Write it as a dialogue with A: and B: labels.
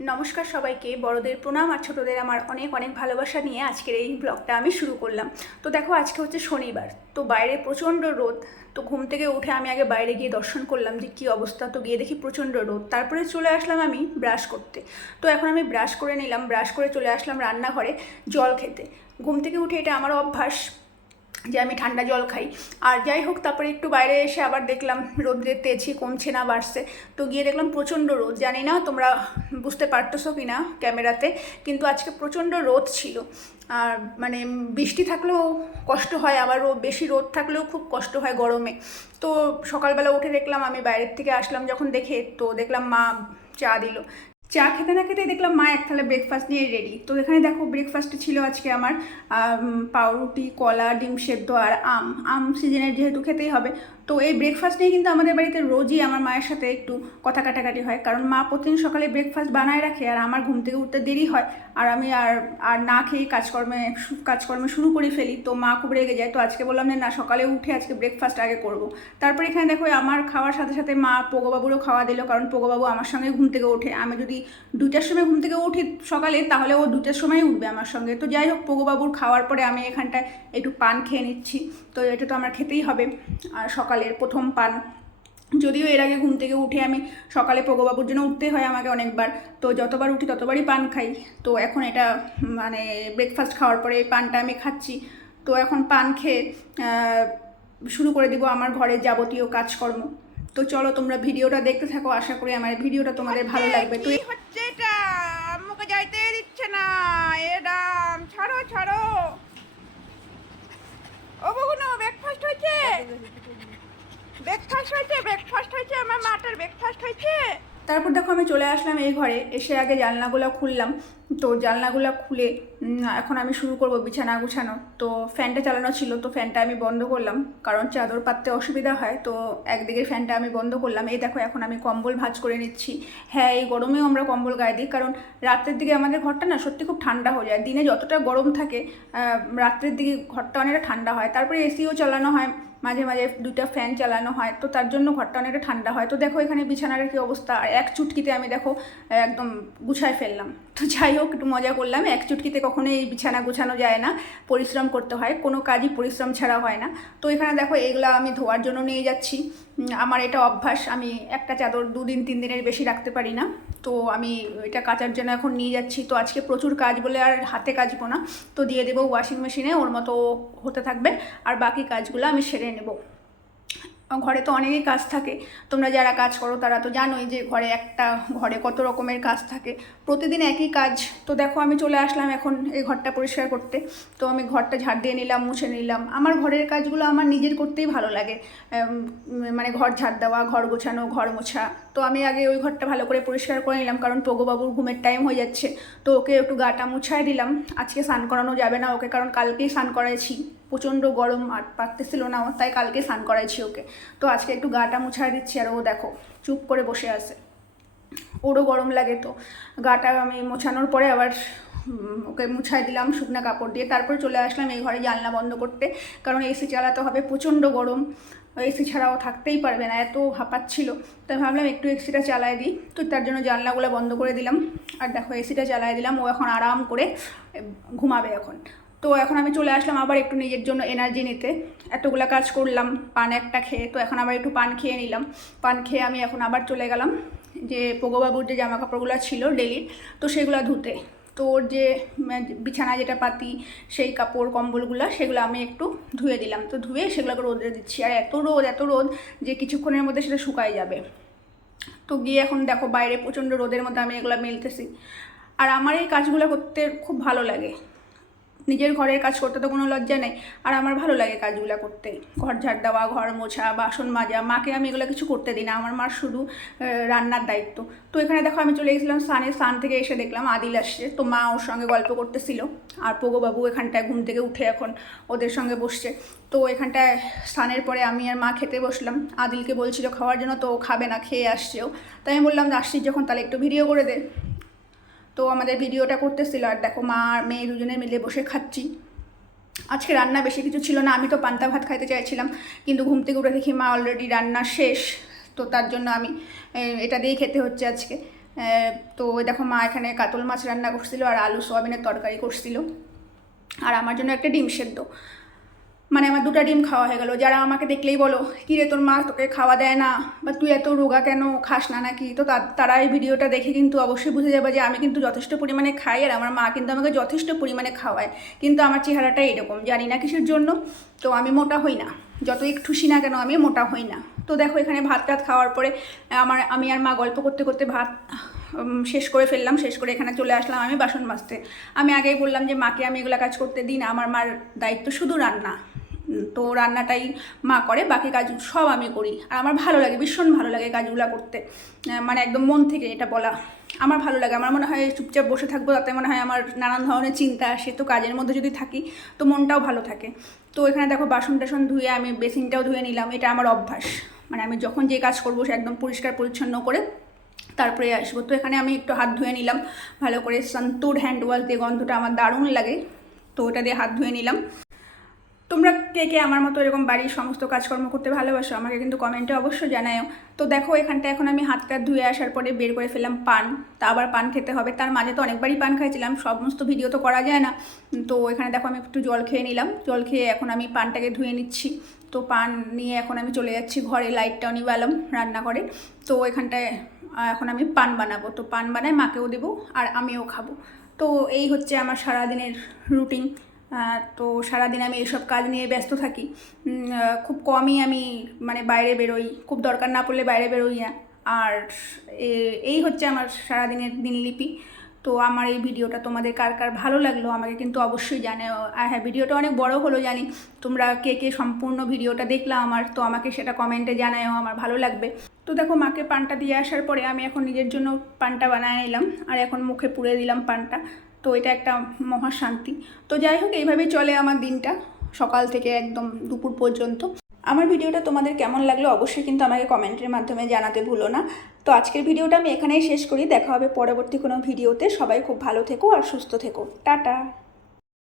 A: নমস্কার সবাইকে। বড়দের প্রণাম আর ছোটদের আমার অনেক অনেক ভালোবাসা নিয়ে আজকের এই ব্লগটা আমি শুরু করলাম। তো দেখো, আজকে হচ্ছে শনিবার। তো বাইরে প্রচণ্ড রোদ। তো ঘুম থেকে উঠে আমি আগে বাইরে গিয়ে দর্শন করলাম যে কী অবস্থা। তো গিয়ে দেখি প্রচণ্ড রোদ। তারপরে চলে আসলাম আমি ব্রাশ করতে। তো এখন আমি ব্রাশ করে নিলাম। ব্রাশ করে চলে আসলাম রান্নাঘরে জল খেতে। ঘুম থেকে উঠে এটা আমার অভ্যাস। যে আমি ঠান্ডা জল খাই। আর যাই হোক, তারপরে একটু বাইরে এসে আবার দেখলাম রোদ্রের তেজি কমছে না, বাড়ছে। তো গিয়ে দেখলাম প্রচণ্ড রোদ। জানি না তোমরা বুঝতে পারতেছো কি না ক্যামেরাতে, কিন্তু আজকে প্রচণ্ড রোদ ছিল। আর মানে বৃষ্টি থাকলেও কষ্ট হয়, আবার রোদ, বেশি রোদ থাকলেও খুব কষ্ট হয় গরমে। তো সকালবেলা উঠে দেখলাম আমি বাইরের থেকে আসলাম যখন দেখে, তো দেখলাম মা চা দিল। চা খেতে না খেতে দেখলাম মা এক থালা ব্রেকফাস্ট নিয়ে রেডি তো এখানে দেখো ব্রেকফাস্টে ছিল আজকে আমার পাউরুটি, কলা, ডিম সেদ্ধ আর আম। আম সিজনের যেহেতু খেতেই হবে। তো এই ব্রেকফাস্ট নিয়ে কিন্তু আমাদের বাড়িতে রোজই আমার মায়ের সাথে একটু কথা কাটাকাটি হয়। কারণ মা প্রতিদিন সকালে ব্রেকফাস্ট বানায় রাখে আর আমার ঘুম থেকে উঠতে দেরি হয়। আর আমি আর আর না খেয়ে কাজকর্মে কাজকর্মে শুরু করে ফেলি। তো মা খুব রেগে যায়। তো আজকে বললাম যে, না, সকালে উঠে আজকে ব্রেকফাস্ট আগে করব। তারপরে এখানে দেখো আমার খাওয়ার সাথে সাথে মা পোগোবাবুরও খাওয়া দিল। কারণ পোগোবাবু আমার সঙ্গে ঘুম থেকে ওঠে। আমি যদি দুইটার সময় ঘুম থেকে উঠি সকালে, তাহলে ও দুটার সময় উঠবে আমার সঙ্গে। তো যাই হোক, পোগোবাবুর খাওয়ার পরে আমি এখানটায় একটু পান খেয়ে নিচ্ছি। তো এটা তো আমার খেতেই হবে, আর সকালের প্রথম পান। যদিও এর আগে ঘুম থেকে উঠে আমি সকালে পোগোবাবুর জন্য উঠতে হয় আমাকে অনেকবার। তো যতবার উঠি ততবারই পান খাই। তো এখন এটা মানে ব্রেকফাস্ট খাওয়ার পরে এই পানটা আমি খাচ্ছি। তো এখন পান খেয়ে শুরু করে দিব আমার ঘরের যাবতীয় কাজকর্ম। তো চলো তোমরা ভিডিওটা দেখতে থাকো আশা করি আমার ভিডিওটা তোমাদের ভালো লাগবে। তো
B: হচ্ছে এটা? আম্মুকে যাইতে দিচ্ছে না। এরাম ছাড়ো ছাড়ো। ও বগুনো ব্রেকফাস্ট হয়েছে? ব্রেকফাস্ট হয়েছে ব্রেকফাস্ট হয়েছে আমার মাটার ব্রেকফাস্ট হয়েছে।
A: তারপর দেখো আমি চলে আসলাম এই ঘরে এসে আগে জানলাগুলো খুললাম। তো জানলাগুলো খুলে এখন আমি শুরু করব বিছানা গুছানো। তো ফ্যানটা চালানো ছিল তো ফ্যানটা আমি বন্ধ করলাম। কারণ চাদর পাততে অসুবিধা হয় তো একদিকে ফ্যানটা আমি বন্ধ করলাম। এই দেখো এখন আমি কম্বল ভাঁজ করে নিচ্ছি। হ্যাঁ এই গরমেও আমরা কম্বল গায়ে দিই কারণ রাত্রের দিকে আমাদের ঘরটা না সত্যি খুব ঠান্ডা হয়ে যায়। দিনে যতটা গরম থাকে আহ, রাত্রের দিকে ঘরটা অনেকটা ঠান্ডা হয়। তারপরে এসিও চালানো হয় মাঝে মাঝে দুইটা ফ্যান চালানো হয় তো তার জন্য ঘরটা অনেকটা ঠান্ডা হয়। তো দেখো এখানে বিছানার কি অবস্থা। আর এক চুটকিতে আমি দেখো একদম গুছায় ফেললাম। তো যাই হোক একটু মজা করলাম এক চুটকিতে কখনোই এই বিছানা গুছানো যায় না, পরিশ্রম করতে হয়, কোনো কাজই পরিশ্রম ছাড়া হয় না। তো এখানে দেখো, এগুলো আমি ধোয়ার জন্য নিয়ে যাচ্ছি। আমার এটা অভ্যাস, আমি একটা চাদর দুদিন, তিন দিনের বেশি রাখতে পারি না। তো আমি এটা কাচার জন্য এখন নিয়ে যাচ্ছি। তো আজকে প্রচুর কাজ বলে আর হাতে কাচবো না। তো দিয়ে দেবো ওয়াশিং মেশিনে ওর মতো হতে থাকবে। আর বাকি কাজগুলো আমি সেরে নেব। ঘরে তো অনেকই কাজ থাকে। তোমরা যারা কাজ করো তারা তো জানোই যে ঘরে একটা, ঘরে কত রকমের কাজ থাকে। প্রতিদিন একই কাজ। তো দেখো আমি চলে আসলাম এখন এই ঘরটা পরিষ্কার করতে। তো আমি ঘরটা ঝাড় দিয়ে নিলাম, মুছে নিলাম। আমার ঘরের কাজগুলো আমার নিজের করতেই ভালো লাগে। মানে ঘর ঝাড় দেওয়া, ঘর গোছানো, ঘর মোছা। তো আমি আগে ওই ঘরটা ভালো করে পরিষ্কার করে নিলাম কারণ পোগোবাবুর ঘুমের টাইম হয়ে যাচ্ছে। তো ওকে একটু গাটা মুছায় দিলাম। আজকে স্নান করানো যাবে না ওকে কারণ কালকেই স্নান করাইছি। প্রচণ্ড গরম আর পারতেছিল না তাই কালকে স্নান করাইছি ওকে। তো আজকে একটু গাটা মুছায় দিচ্ছি আর ও দেখো, চুপ করে বসে আছে। ওরও গরম লাগে তো। গাটা আমি মোছানোর পরে আবার ওকে মুছাই দিলাম শুকনা কাপড় দিয়ে। তারপরে চলে আসলাম এই ঘরে জানলা বন্ধ করতে। কারণ এসি চালাতে হবে, প্রচণ্ড গরম। এসি ছাড়াও থাকতেই পারবে না, এত হাঁপাচ্ছিল। তাই ভাবলাম একটু এসিটা চালাই দিই। তো তার জন্য জানলাগুলো বন্ধ করে দিলাম। আর দেখো, এসিটা চালাই দিলাম। ও এখন আরাম করে ঘুমাবে এখন। তো এখন আমি চলে আসলাম আবার একটু নিজের জন্য এনার্জি নিতে। এতগুলা কাজ করলাম, পান একটা খেয়ে, তো এখন আবার একটু পান খেয়ে নিলাম। পান খেয়ে আমি এখন আবার চলে গেলাম যে পোগোবাবুর যে জামা কাপড়গুলো ছিল ডেলির তো সেগুলো ধুতে। তো ওর যে বিছানা যেটা পাতি, সেই কাপড়, কম্বলগুলো, সেগুলো আমি একটু ধুয়ে দিলাম। তো ধুয়ে সেগুলোকে রোদে দিচ্ছি। আর এত রোদ এত রোদ যে কিছুক্ষণের মধ্যে সেটা শুকায় যাবে। তো গিয়ে এখন দেখো বাইরে প্রচণ্ড রোদের মধ্যে আমি এগুলো মেলতেছি। আর আমার এই কাজগুলো করতে খুব ভালো লাগে। নিজের ঘরের কাজ করতে তো কোনো লজ্জা নেই। আর আমার ভালো লাগে কাজগুলো করতে। ঘর ঝাড় দেওয়া, ঘর মোছা, বাসন মাজা, মাকে আমি এগুলো কিছু করতে দিই না। আমার মার শুধু রান্নার দায়িত্ব। তো এখানে দেখো আমি চলে গেছিলাম স্নানে স্নান থেকে এসে দেখলাম আদিল আসছে। তো মা ওর সঙ্গে গল্প করতেছিল। আর পোগোবাবু এখানটায় ঘুম থেকে উঠে এখন ওদের সঙ্গে বসছে। তো এখানটায় স্নানের পরে আমি আর মা খেতে বসলাম। আদিলকে বলছিল খাওয়ার জন্য তো খাবে না, খেয়ে আসছেও তাই আমি বললাম, আসছিস যখন তাহলে একটু ভিডিও করে দে। তো আমাদের ভিডিওটা করতেছিল আর দেখো মা আর মেয়ে দুজনে মিলে বসে খাচ্ছি। আজকে রান্না বেশি কিছু ছিল না, আমি তো পান্তা ভাত খাইতে চাইছিলাম, কিন্তু ঘুম থেকে উঠে দেখি মা অলরেডি রান্না শেষ, তো তার জন্য আমি এটা দিয়েই খেতে হচ্ছে আজকে। তো দেখো মা এখানে কাতল মাছ রান্না করছিল আর আলু, সোয়াবিনের তরকারি করছিল। আর আমার জন্য একটা ডিম সেদ্ধ। মানে আমার দুটো ডিম খাওয়া হয়ে গেল। যারা আমাকে দেখলেই বলো কী রে তোর মা তোকে খাওয়া দেয় না? বা তুই এত রোগা কেন? খাস না নাকি? তো তারা এই ভিডিওটা দেখে কিন্তু অবশ্যই বুঝে যাবে যে আমি কিন্তু যথেষ্ট পরিমাণে খাই আর আমার মা কিন্তু আমাকে যথেষ্ট পরিমাণে খাওয়ায়। কিন্তু আমার চেহারাটা এরকম, জানি না কিসের জন্য। তো আমি মোটা হই না। যত একটুসি না কেন, আমি মোটা হই না। তো দেখো এখানে ভাত টাত খাওয়ার পরে আমার, আমি আর মা গল্প করতে করতে ভাত শেষ করে ফেললাম। শেষ করে এখানে চলে আসলাম আমি বাসন মাজতে। আমি আগেই বললাম যে, মাকে আমি এগুলো কাজ করতে দিই না। আমার মার দায়িত্ব শুধু রান্না। তো রান্নাটাই মা করে, বাকি কাজ সব আমি করি। আর আমার ভালো লাগে, ভীষণ ভালো লাগে কাজগুলো করতে। মানে একদম মন থেকে এটা বলা। আমার ভালো লাগে, আমার মনে হয় চুপচাপ বসে থাকব, তাতে মনে হয় আমার নানান ধরনের চিন্তা আসে। তো কাজের মধ্যে যদি থাকি, তো মনটাও ভালো থাকে। তো এখানে দেখো বাসন টাসন ধুয়ে আমি বেসিনটাও ধুয়ে নিলাম, এটা আমার অভ্যাস। মানে আমি যখন যে কাজ করব, সে একদম পরিষ্কার পরিচ্ছন্ন করে তারপরে আসব। তো এখানে আমি একটু হাত ধুয়ে নিলাম, ভালো করে সন্তুর হ্যান্ড ওয়াশ দিয়ে গন্ধটা আমার দারুণ লাগে। তো ওটা দিয়ে হাত ধুয়ে নিলাম। তোমরা কে কে আমার মতো এরকম বাড়ির সমস্ত কাজকর্ম করতে ভালোবাসো, আমাকে কিন্তু কমেন্টে অবশ্যই জানায়ও। তো দেখো, এখানটা এখন আমি হাত টাত ধুয়ে আসার পরে বের করে ফেলাম পান। তা আবার পান খেতে হবে। তার মাঝে তো অনেকবারই পান খাইছিলাম, সমস্ত ভিডিও তো করা যায় না। তো এখানে দেখো, আমি একটু জল খেয়ে নিলাম। জল খেয়ে এখন আমি পানটাকে ধুয়ে নিচ্ছি। তো পান নিয়ে এখন আমি চলে যাচ্ছি ঘরে লাইটটাও নিবালাম রান্নাঘরে। তো এখানটায় এখন আমি পান বানাবো। তো পান বানায় মাকেও দেবো আর আমিও খাব। তো এই হচ্ছে আমার সারাদিনের রুটিন তো সারাদিন আমি এসব কাজ নিয়ে ব্যস্ত থাকি। খুব কমই আমি মানে বাইরে বেরোই, খুব দরকার না পড়লে বাইরে বেরোই না। আর এই হচ্ছে আমার সারাদিনের দিনলিপি। তো আমার এই ভিডিওটা তোমাদের কার কার ভালো লাগল আমাকে কিন্তু অবশ্যই জানাও। আর হ্যাঁ ভিডিওটা অনেক বড় হলো জানি। তোমরা কে কে সম্পূর্ণ ভিডিওটা দেখলা আমার, তো আমাকে সেটা কমেন্টে জানাও আমার ভালো লাগবে। তো দেখো, মাকে পানটা দিয়ে আসার পরে আমি এখন নিজের জন্য পানটা বানায় নিলাম। আর এখন মুখে পুড়ে দিলাম পানটা। তো এটা একটা মহাশান্তি। তো যাই হোক, এইভাবে চলে আমার দিনটা, সকাল থেকে একদম দুপুর পর্যন্ত। আমার ভিডিওটা তোমাদের কেমন লাগল অবশ্যই কিন্তু আমাকে কমেন্টের মাধ্যমে জানাতে ভুলো না। তো আজকের ভিডিওটা আমি এখানেই শেষ করি, দেখা হবে পরবর্তী কোনো ভিডিওতে। সবাই খুব ভালো থেকো আর সুস্থ থেকো। টাটা!